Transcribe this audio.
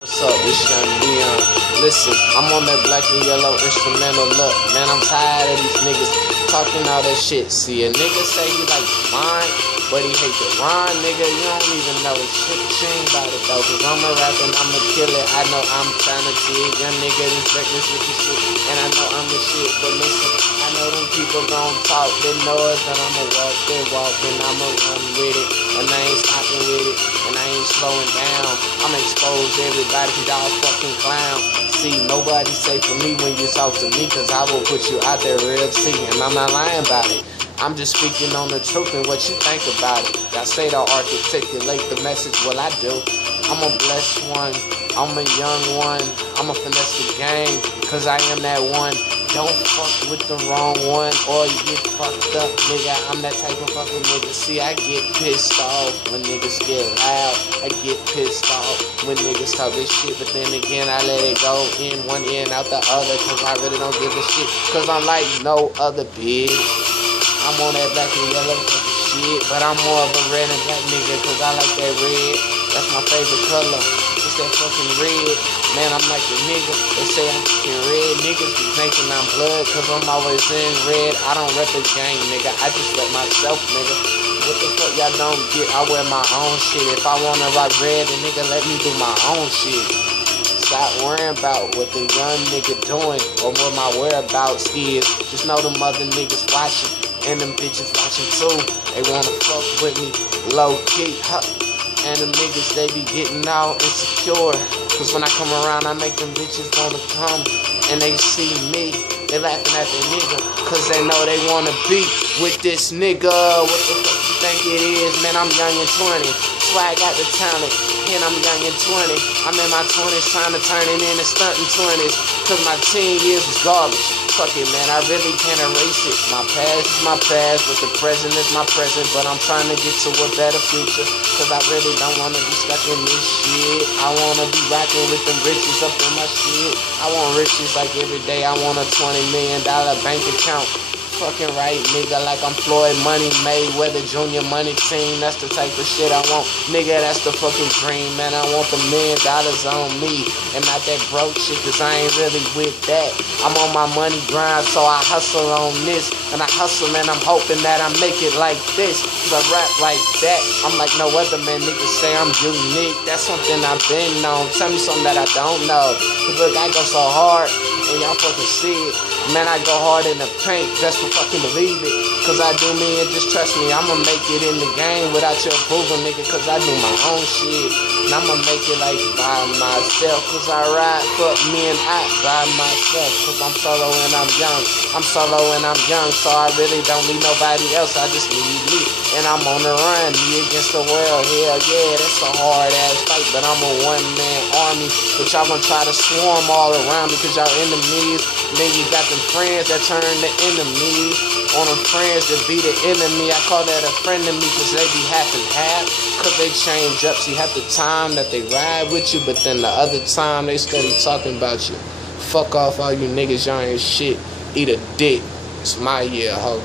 What's up, it's Young Leon. Listen, I'm on that black and yellow instrumental. Look, man, I'm tired of these niggas talking all that shit. See, a nigga say he like mine, but he hate the rhyme, nigga. You don't even know shit ching about it though. Cause I'm a rap and I'm a kill it. I know I'm trying to dig young nigga this reckless with the shit. And I know I'm the shit, but listen, I know them people gon' talk. They know us, and I'ma walk, they walk, and I'ma run with it. And I ain't stopping with it, and I ain't slowing down. I'ma expose everybody, cause y'all fucking clown. See, nobody safe for me when you talk to me, cause I will put you out there real T, and I'm not lying about it. I'm just speaking on the truth and what you think about it. Y'all say to articulate the message, well I do. I'm a blessed one, I'm a young one, I'ma finesse the game, cause I am that one. Don't fuck with the wrong one or you get fucked up, nigga. I'm that type of fucking nigga. See, I get pissed off when niggas get loud. I get pissed off when niggas talk this shit, but then again, I let it go in one ear and out the other, cause I really don't give a shit, cause I'm like no other bitch. I'm on that black and yellow fucking shit, but I'm more of a red and black nigga, cause I like that red. That's my favorite color. It's that fucking red. Man, I'm like a nigga. They say I'm fucking red. Niggas be thinking I'm blood, cause I'm always in red. I don't rep the gang, nigga. I just rep myself, nigga. What the fuck y'all don't get? I wear my own shit. If I wanna rock red, then nigga let me do my own shit. Stop worrying about what the young nigga doing or what my whereabouts is. Just know them other niggas watching, and them bitches watching too. They wanna fuck with me low key, huh? And them niggas, they be getting all insecure, cause when I come around, I make them bitches wanna come, and they see me, they laughing at the nigga, cause they know they wanna be with this nigga. What the fuck you think it is? Man, I'm young and 20, so I got the talent, and I'm young and 20. I'm in my 20s trying to turn it into stunting 20s, cause my teen years was garbage. Fuck it, man, I really can't erase it. My past is my past, but the present is my present. But I'm trying to get to a better future, cause I really don't wanna be stuck in this shit. I wanna be rocking with them riches up in my shit. I want riches like every day. I want a $20 million bank account. Fucking right, nigga, like I'm Floyd Money Mayweather Junior Money Team. That's the type of shit I want, nigga. That's the fucking dream, man. I want the $1 million on me, and not that broke shit, cause I ain't really with that. I'm on my money grind, so I hustle on this, and I hustle, man. I'm hoping that I make it like this, cause I rap like that. I'm like no other man, niggas say I'm unique. That's something I've been on. Tell me something that I don't know, cause look, I go so hard, and y'all fucking see it. Man, I go hard in the paint, just to fucking believe it. Cause I do me and just trust me, I'ma make it in the game without your approval, nigga. Cause I do my own shit, and I'ma make it like by myself. Cause I ride, fuck me and I by myself. Cause I'm solo and I'm young, I'm solo and I'm young. So I really don't need nobody else, I just need me. And I'm on the run, me against the world. Hell yeah, that's a hard ass fight, but I'm a one-man army. But y'all gonna try to swarm all around me, cause y'all enemies. Then you got them friends that turn to enemies. On them friends that be the enemy, I call that a friend to me, cause they be half and half. Cause they change up, see half the time that they ride with you, but then the other time they steady talking about you. Fuck off all you niggas, y'all ain't shit. Eat a dick. It's my year, ho.